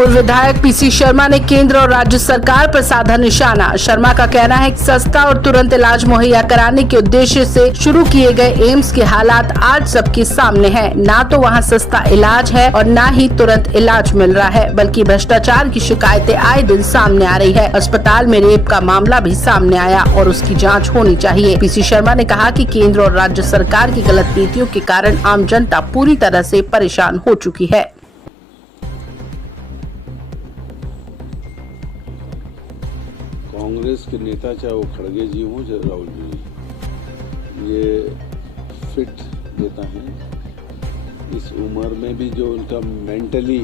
पूर्व विधायक पीसी शर्मा ने केंद्र और राज्य सरकार पर साधा निशाना। शर्मा का कहना है कि सस्ता और तुरंत इलाज मुहैया कराने के उद्देश्य से शुरू किए गए एम्स के हालात आज सबके सामने हैं। ना तो वहां सस्ता इलाज है और ना ही तुरंत इलाज मिल रहा है, बल्कि भ्रष्टाचार की शिकायतें आए दिन सामने आ रही है। अस्पताल में रेप का मामला भी सामने आया और उसकी जाँच होनी चाहिए। पीसी शर्मा ने कहा कि केंद्र और राज्य सरकार की गलत नीतियों के कारण आम जनता पूरी तरह से परेशान हो चुकी है। कांग्रेस के नेता चाहे वो खड़गे जी हों चाहे राहुल जी, ये फिट नेता हैं। इस उम्र में भी जो उनका मेंटली,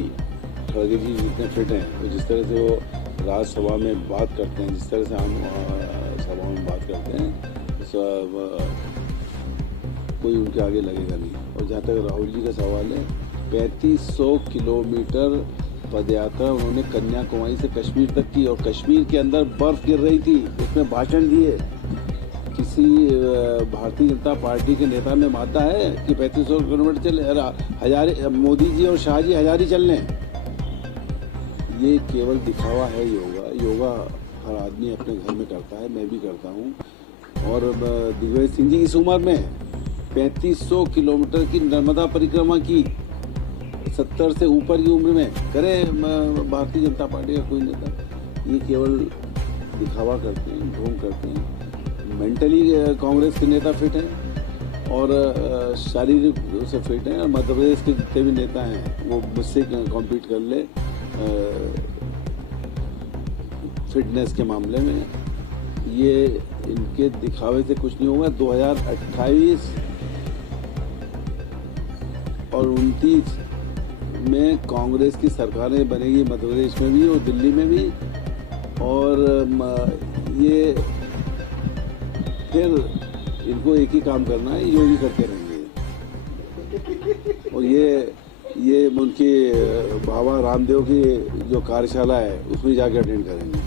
खड़गे जी जितने फिट हैं, तो जिस तरह से वो राज्यसभा में बात करते हैं, जिस तरह से हम सभा में बात करते हैं, कोई उनके आगे लगेगा नहीं। और जहाँ तक राहुल जी का सवाल है, 3500 किलोमीटर पदयात्रा उन्होंने कन्याकुमारी से कश्मीर तक की और कश्मीर के अंदर बर्फ गिर रही थी, उसमें भाषण दिए। किसी भारतीय जनता पार्टी के नेता में मानता है कि 3500 किलोमीटर चले, मोदी जी और शाह जी हजार ही चल लें? ये केवल दिखावा है। योगा हर आदमी अपने घर में करता है, मैं भी करता हूँ। और दिग्विजय सिंह जी इस उम्र में 3500 किलोमीटर की नर्मदा परिक्रमा की, 70 से ऊपर की उम्र में करे भारतीय जनता पार्टी का कोई नेता। ये केवल दिखावा करते हैं, ढोंग करते हैं। मेंटली कांग्रेस के नेता फिट हैं और शारीरिक से फिट हैं। और मध्य प्रदेश के जितने भी नेता हैं वो मुझसे कॉम्पीट कर ले फिटनेस के मामले में। ये इनके दिखावे से कुछ नहीं होगा। 2028 और 29 में कांग्रेस की सरकारें बनेगी, मध्य प्रदेश में भी और दिल्ली में भी। और ये फिर इनको एक ही काम करना है, योगी करते रहेंगे। और ये उनकी बाबा रामदेव की जो कार्यशाला है उसमें जाके अटेंड करेंगे।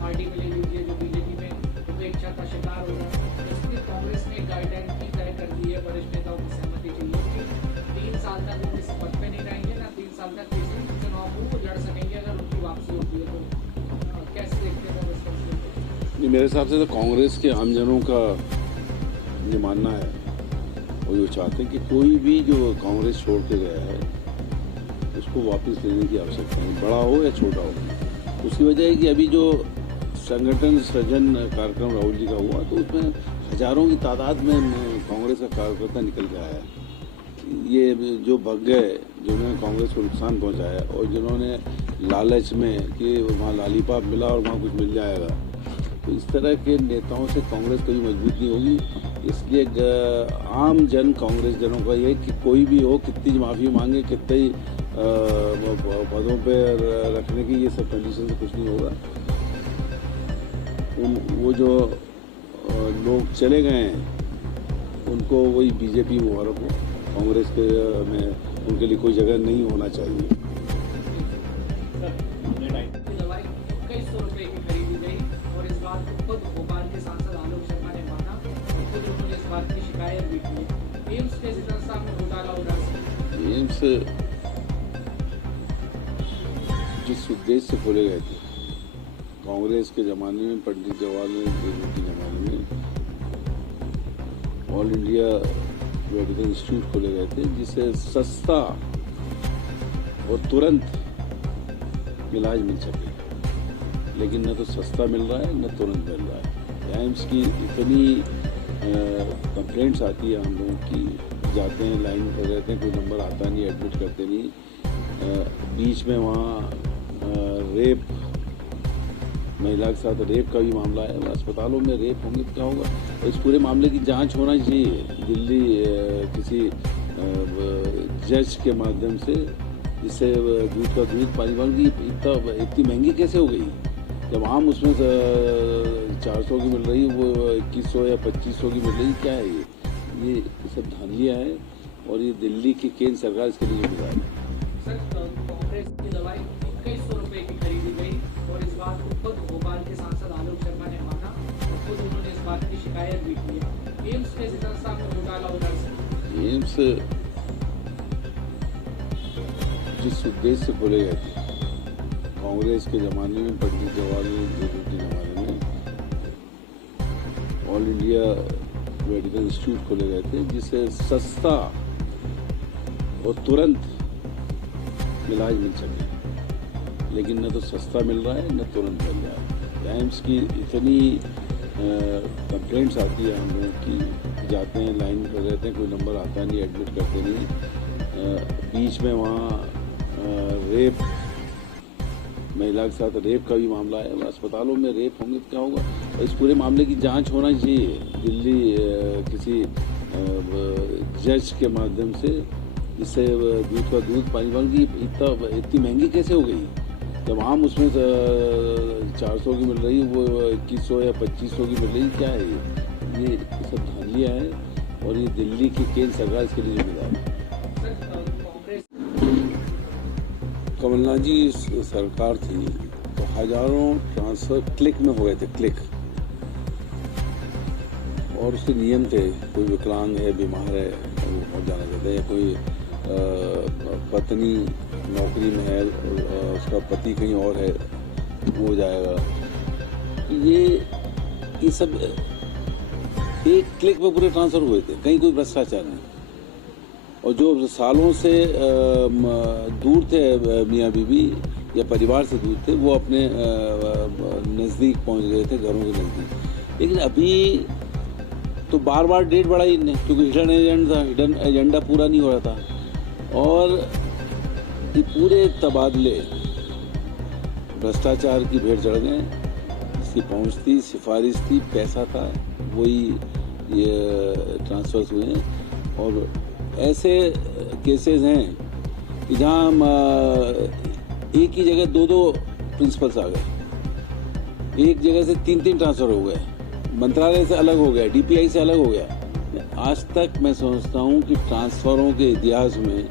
पार्टी में ले लीजिए जो बीजेपी में उपेक्षा का शिकार हो रहा है। इसलिए कांग्रेस ने गाइडलाइन की तय कर दी है, वरिष्ठ नेताओं की सहमति चाहिए कि 3 साल तक वो किसी पद पे नहीं रहेंगे, ना 3 साल तक किसी चुनाव को लड़ सकेंगे अगर उनकी वापसी होती है। तो कैसे देखते हैं कांग्रेस? मेरे हिसाब से तो कांग्रेस के आमजनों का ये मानना है, वो ये चाहते हैं कि कोई भी जो कांग्रेस छोड़ के गया है उसको वापस लेने की आवश्यकता नहीं, बड़ा हो या छोटा हो। उसकी वजह है कि अभी जो संगठन सृजन कार्यक्रम राहुल जी का हुआ, तो उसमें हजारों की तादाद में कांग्रेस का कार्यकर्ता निकल के आया। ये जो भग गए, जिन्होंने कांग्रेस को नुकसान पहुंचाया और जिन्होंने लालच में कि वहाँ लालीपाप मिला और वहाँ कुछ मिल जाएगा, तो इस तरह के नेताओं से कांग्रेस कभी मजबूत नहीं होगी। इसलिए आम जन कांग्रेस जनों का ये कि कोई भी हो, कितनी माफ़ी मांगे, कितने पदों पर रखने की, ये सब कंडीशन से कुछ नहीं होगा। वो जो लोग चले गए हैं उनको वही बीजेपी मुबारक हो। कांग्रेस के में उनके लिए कोई जगह नहीं होना चाहिए। दवाई कई 100 रुपए की खरीदी गई और इस बात को खुद भोपाल के सांसद आलोक शर्मा ने माना और खुद उन्होंने इस बात की शिकायत भी की। एम्स के संस्था में घोटाला हो रहा है। एम्स जिस उद्देश्य से खोले गए थे, कांग्रेस के ज़माने में, पंडित जवाहरलाल नेहरू के ज़माने में ऑल इंडिया मेडिकल इंस्टीट्यूट खोले गए थे, जिससे सस्ता और तुरंत इलाज मिल सके। लेकिन न तो सस्ता मिल रहा है न तुरंत मिल रहा है। एम्स की इतनी कंप्लेंट्स आती है हम लोगों की, जाते हैं लाइन पर रहते हैं, कोई नंबर आता नहीं, एडमिट करते नहीं। बीच में वहाँ रेप, महिला के साथ रेप का भी मामला है। अस्पतालों में रेप होंगे तो क्या होगा? इस पूरे मामले की जांच होना चाहिए दिल्ली किसी जज के माध्यम से, जिससे दूध का दूध पानी पानी इतनी महंगी कैसे हो गई? जब आम उसमें 400 की मिल रही, वो 2100 या 2500 की मिल रही, क्या है ये सब धांधलियाँ है। और ये दिल्ली की केंद्र सरकार इसके लिए जिम्मेदार है। सर, कांग्रेस की दवाई कई 100 रुपए की खरीदी गई और इस बात को खुद भोपाल के सांसद आलोक शर्मा ने माना और खुद उन्होंने इस बात की शिकायत भी की है। में इसी तरह से आपको घोटाला उधर से एम्स जिस उद्देश्य से खोले गए थे कांग्रेस के ज़माने में, पंडित जवाहरलाल नेहरू के ज़माने में ऑल इंडिया मेडिकल इंस्टीट्यूट खोले गए थे जिससे सस्ता और तुरंत इलाज मिल सके, लेकिन न तो सस्ता मिल रहा है न तुरंत मिल रहा है। एम्स की इतनी कंप्लेंट्स आती है हम लोगों की, जाते हैं लाइन में खड़े रहते हैं, कोई नंबर आता नहीं, एडमिट करते नहीं। बीच में वहाँ रेप, महिला के साथ रेप का भी मामला है। अस्पतालों में रेप होंगे तो क्या होगा? इस पूरे मामले की जांच होना चाहिए दिल्ली किसी जज के माध्यम से, जिससे दूध का दूध पानी पानी की इतनी महंगी कैसे हो गई? जब आम उसमें 400 की मिल रही, वो 2100 या 2500 की मिल रही, क्या है ये सब धांधलियाँ हैं और ये दिल्ली की केंद्र सरकार इसके लिए जिम्मेदार है। कमलनाथ जी सरकार थी तो हजारों ट्रांसफर क्लिक में हो गए थे, क्लिक, और उसके नियम थे। कोई विकलांग है, बीमार है, वो जाना चाहता है, या कोई पत्नी नौकरी में है, उसका पति कहीं और है, वो जाएगा। ये सब एक क्लिक में पूरे ट्रांसफर हुए थे, कहीं कोई भ्रष्टाचार नहीं। और जो सालों से दूर थे मियाँ बीवी या परिवार से दूर थे, वो अपने नज़दीक पहुंच गए थे, घरों के नज़दीक। लेकिन अभी तो बार बार डेट बढ़ाई इनने, क्योंकि हिडन एजेंडा था, हिडन एजेंडा पूरा नहीं हो रहा था। और ये पूरे तबादले भ्रष्टाचार की भेंट चढ़ गए। इसकी पहुंच थी, सिफारिश थी, पैसा था, वही ये ट्रांसफर्स हुए हैं। और ऐसे केसेस हैं कि जहाँ एक ही जगह दो प्रिंसिपल्स आ गए, एक जगह से तीन ट्रांसफर हो गए, मंत्रालय से अलग हो गया, डीपीआई से अलग हो गया। आज तक मैं समझता हूँ कि ट्रांसफरों के इतिहास में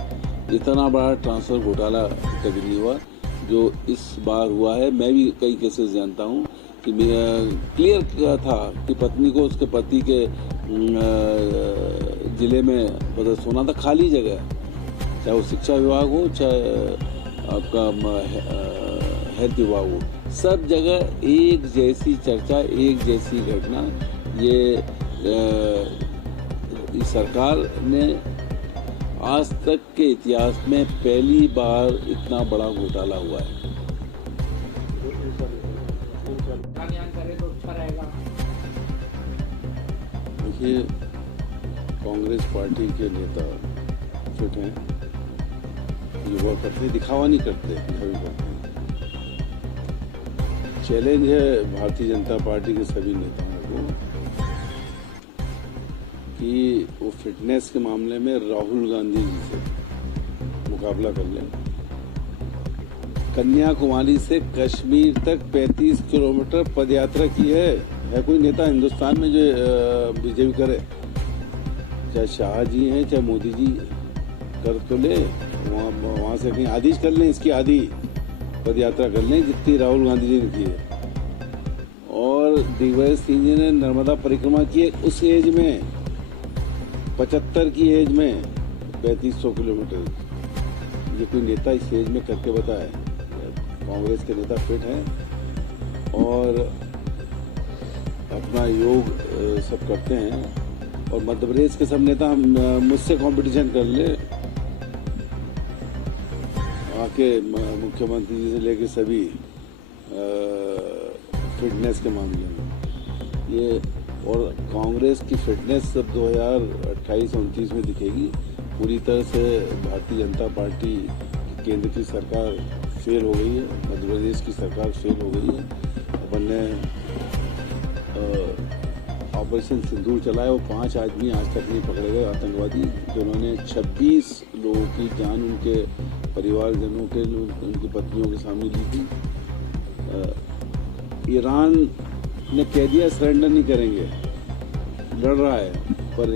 इतना बड़ा ट्रांसफर घोटाला कभी नहीं हुआ जो इस बार हुआ है। मैं भी कई केसेस जानता हूँ कि क्लियर था कि पत्नी को उसके पति के जिले में पदस्थ होना था, खाली जगह, चाहे वो शिक्षा विभाग हो, चाहे आपका हेल्थ विभाग हो, सब जगह एक जैसी चर्चा, एक जैसी घटना। ये इस सरकार ने आज तक के इतिहास में पहली बार इतना बड़ा घोटाला हुआ है। तो अच्छा रहेगा। देखिए, कांग्रेस पार्टी के नेता फिट हैं, युवा करते, दिखावा नहीं करते, दिखावे करते हैं। चैलेंज है भारतीय जनता पार्टी के सभी नेताओं को कि वो फिटनेस के मामले में राहुल गांधी जी से मुकाबला कर लें। कन्याकुमारी से कश्मीर तक 35 किलोमीटर पदयात्रा की है कोई नेता हिंदुस्तान में जो बीजेपी करे? चाहे शाह जी हैं, चाहे मोदी जी, कर तो ले, वहाँ से कहीं आदेश कर लें, इसकी आधी पद यात्रा कर लें जितनी राहुल गांधी जी ने की है। और दिग्विजय सिंह जी ने नर्मदा परिक्रमा की है उस एज में, 75 की एज में 3500 किलोमीटर। ये कोई नेता इस एज में करके बताए? कांग्रेस के नेता फिट हैं और अपना योग सब करते हैं। और मध्य प्रदेश के सब नेता मुझसे कंपटीशन कर ले, आके मुख्यमंत्री जी से लेके सभी फिटनेस के मामले में ये। और कांग्रेस की फिटनेस सब 2028-29 में दिखेगी। पूरी तरह से भारतीय जनता पार्टी केंद्र की सरकार फेल हो गई है, मध्य प्रदेश की सरकार फेल हो गई है। अपन ने ऑपरेशन सिंदूर चलाया, वो 5 आदमी आज तक नहीं पकड़े गए आतंकवादी, जिन्होंने 26 लोगों की जान उनके परिवारजनों के, उनकी पत्नियों के सामने ली थी। ईरान ने कह दिया सरेंडर नहीं करेंगे, लड़ रहा है, पर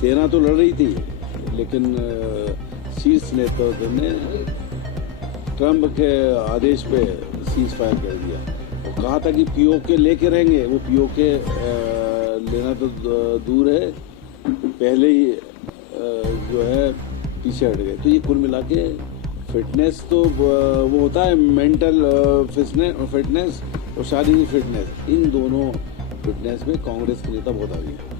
सेना तो लड़ रही थी, लेकिन शीर्ष नेतृत्व ने ट्रंप के आदेश पे सीज फायर कर दिया और कहा था कि पीओके लेके रहेंगे। वो पीओके लेना तो दूर है, पहले ही जो है पीछे हट गए। तो ये कुल मिला के फिटनेस तो वो होता है मेंटल फिटनेस और शारीरिक फिटनेस, इन दोनों फिटनेस में कांग्रेस के नेता बहुत आगे हैं।